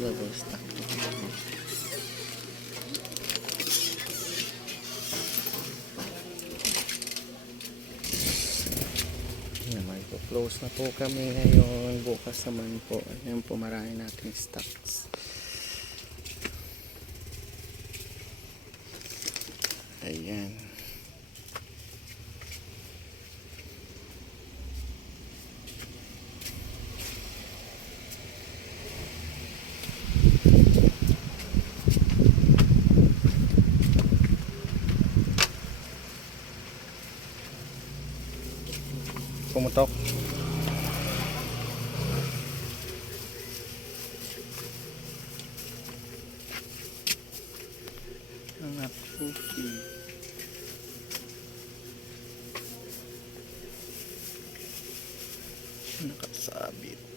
double stack. Yan, close na po kami ngayon. Bukas naman po. Ayan po marami nating stocks. Ayan. Pumutok. Mga pupi. Nakasabit.